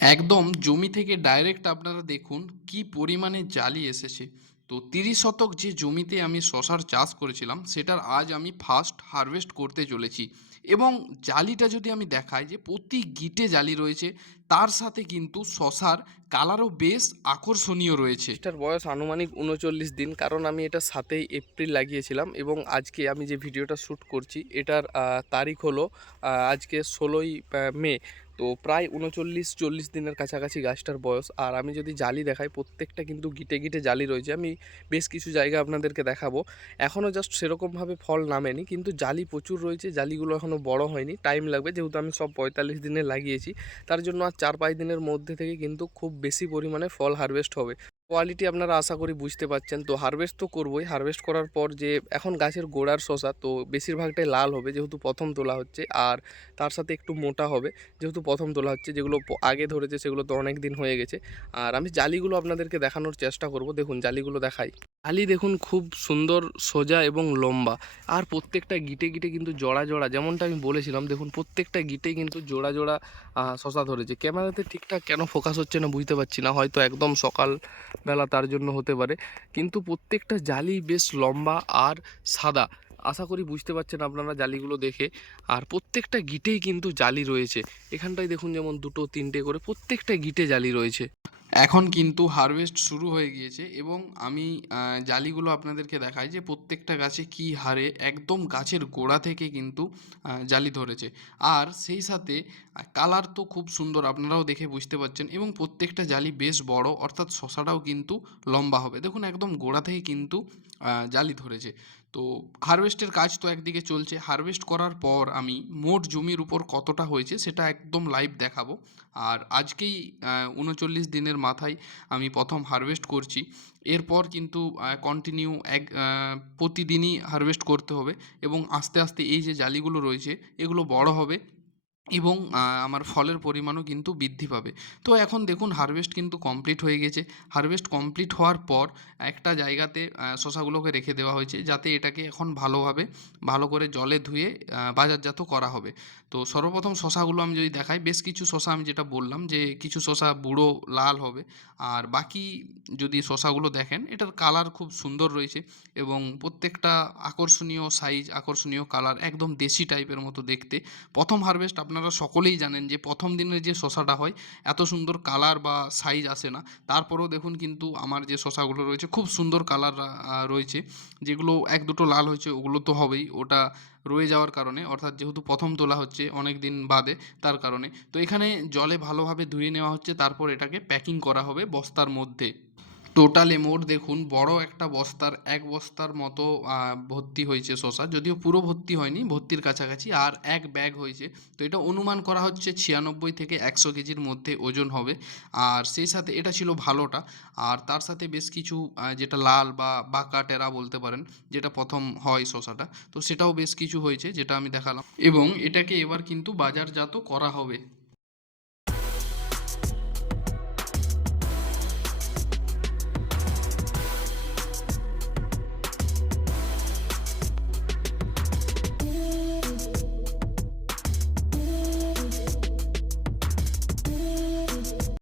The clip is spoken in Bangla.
একদম জমি থেকে ডাইরেক্ট আপনারা দেখুন কি পরিমাণে জালি এসেছে। তো তিরিশ শতক যে জমিতে আমি শশার চাষ করেছিলাম, সেটার আজ আমি ফার্স্ট হারভেস্ট করতে চলেছি। এবং জালিটা যদি আমি দেখাই যে প্রতি গিটে জালি রয়েছে, তার সাথে কিন্তু শশার কালারও বেশ আকর্ষণীয় রয়েছে। এটার বয়স আনুমানিক উনচল্লিশ দিন, কারণ আমি এটা সাতই এপ্রিল লাগিয়েছিলাম এবং আজকে আমি যে ভিডিওটা শ্যুট করছি, এটার তারিখ হলো আজকে ষোলোই মে। তো প্রায় উনচল্লিশ, চল্লিশ দিনের কাছাকাছি গাছটার বয়স। আর আমি যদি জালি দেখাই, প্রত্যেকটা কিন্তু গিটে গিটে জালি রয়েছে। আমি বেশ কিছু জায়গা আপনাদেরকে দেখাবো। এখনও জাস্ট সেরকমভাবে ফল নামেনি, কিন্তু জালি প্রচুর রয়েছে। জালিগুলো এখনও বড় হয়নি। টাইম লাগবে, যেহেতু আমি সব পঁয়তাল্লিশ দিনে লাগিয়েছি। তার জন্য আর চার পাঁচ দিনের মধ্যে থেকে কিন্তু খুব বেশি পরিমাণে ফল হারভেস্ট হবে। কোয়ালিটি আপনারা আশা করি বুঝতে পারছেন। তো হারভেস্ট তো করবোই। হারভেস্ট করার পর যে এখন গাছের গোড়ার শশা তো বেশিরভাগটাই লাল হবে, যেহেতু প্রথম তোলা হচ্ছে। আর তার সাথে একটু মোটা হবে, যেহেতু প্রথম তোলা হচ্ছে। যেগুলো আগে ধরেছে, সেগুলো তো অনেক দিন হয়ে গেছে। আর আমি জালিগুলো আপনাদেরকে দেখানোর চেষ্টা করব। দেখুন, জালিগুলো দেখাই। জালি দেখুন, খুব সুন্দর, সোজা এবং লম্বা। আর প্রত্যেকটা গিটে গিটে কিন্তু জোড়া জোড়া, যেমনটা আমি বলেছিলাম। দেখুন, প্রত্যেকটা গিটে কিন্তু জোড়া জোড়া শশা ধরেছে। ক্যামেরাতে ঠিকঠাক কেন ফোকাস হচ্ছে না বুঝতে পারছি না। হয়তো একদম সকাল বেলা তার জন্য হতে পারে। কিন্তু প্রত্যেকটা জালি বেশ লম্বা আর সাদা। আশা করি বুঝতে পারছেন আপনারা জালিগুলো দেখে। আর প্রত্যেকটা গিটেই কিন্তু জালি রয়েছে। এখানটায় দেখুন যেমন দুটো, তিনটে করে প্রত্যেকটা গিটে জালি রয়েছে। এখন কিন্তু হারভেস্ট শুরু হয়ে গিয়েছে এবং আমি জালিগুলো আপনাদেরকে দেখাই যে প্রত্যেকটা গাছে কি হারে একদম গাছের গোড়া থেকে কিন্তু জালি ধরেছে। আর সেই সাথে কালার তো খুব সুন্দর আপনারাও দেখে বুঝতে পারছেন এবং প্রত্যেকটা জালি বেশ বড় অর্থাৎ শশাটাও কিন্তু লম্বা হবে। দেখুন একদম গোড়া থেকে কিন্তু জালি ধরেছে। তো হারভেস্টের কাজ তো একদিকে চলছে। হারভেস্ট করার পর আমি মোট জমির উপর কতটা হয়েছে সেটা একদম লাইভ দেখাবো। আর আজকেই উনচল্লিশ দিনের মাথায় আমি প্রথম হারভেস্ট করছি। এরপর কিন্তু কন্টিনিউ এক প্রতিদিনই হারভেস্ট করতে হবে এবং আস্তে আস্তে এই যে জালিগুলো রয়েছে, এগুলো বড় হবে। এবং আমার ফলের পরিমাণও কিন্তু বৃদ্ধি পাবে। তো এখন দেখুন হারভেস্ট কিন্তু কমপ্লিট হয়ে গেছে। হারভেস্ট কমপ্লিট হওয়ার পর একটা জায়গাতে আহ, শসাগুলোকে রেখে দেওয়া হয়েছে যাতে এটাকে এখন ভালোভাবে ভালো করে জলে ধুয়ে বাজারজাত করা হবে। তো সর্বপ্রথম শসাগুলো আমি যদি দেখাই বেশ কিছু শশা আমি যেটা বললাম যে কিছু শসা বুড়ো লাল হবে। আর বাকি যদি শসাগুলো দেখেন এটার কালার খুব সুন্দর রয়েছে এবং প্রত্যেকটা আকর্ষণীয় সাইজ আকর্ষণীয় কালার একদম দেশি টাইপের মতো দেখতে। প্রথম হারভেস্ট আপনারা সকলেই জানেন যে প্রথম দিনের যে শসাটা হয়, এত সুন্দর কালার বা সাইজ আসে না। তারপরেও দেখুন কিন্তু আমার যে শসাগুলো রয়েছে, খুব সুন্দর কালার রয়েছে। যেগুলো এক দুটো লাল হয়েছে, ওগুলো তো হবেই। ওটা রয়ে যাওয়ার কারণে, অর্থাৎ যেহেতু প্রথম তোলা হচ্ছে অনেক দিন বাদে, তার কারণে। তো এখানে জলে ভালোভাবে ধুয়ে নেওয়া হচ্ছে, তারপর এটাকে প্যাকিং করা হবে বস্তার মধ্যে। টোটালে মোট দেখুন, বড় একটা বস্তার, এক বস্তার মতো ভর্তি হয়েছে শসা যদিও পুরো ভর্তি হয়নি, ভর্তির কাছাকাছি, আর এক ব্যাগ হয়েছে। তো এটা অনুমান করা হচ্ছে ছিয়ানব্বই থেকে একশো কেজির মধ্যে ওজন হবে। আর সেই সাথে এটা ছিল ভালোটা। আর তার সাথে বেশ কিছু যেটা লাল বা বাঁকা টেরা বলতে পারেন, যেটা প্রথম হয় শসাটা তো সেটাও বেশ কিছু হয়েছে, যেটা আমি দেখালাম। এবং এটাকে এবার কিন্তু বাজারজাত করা হবে।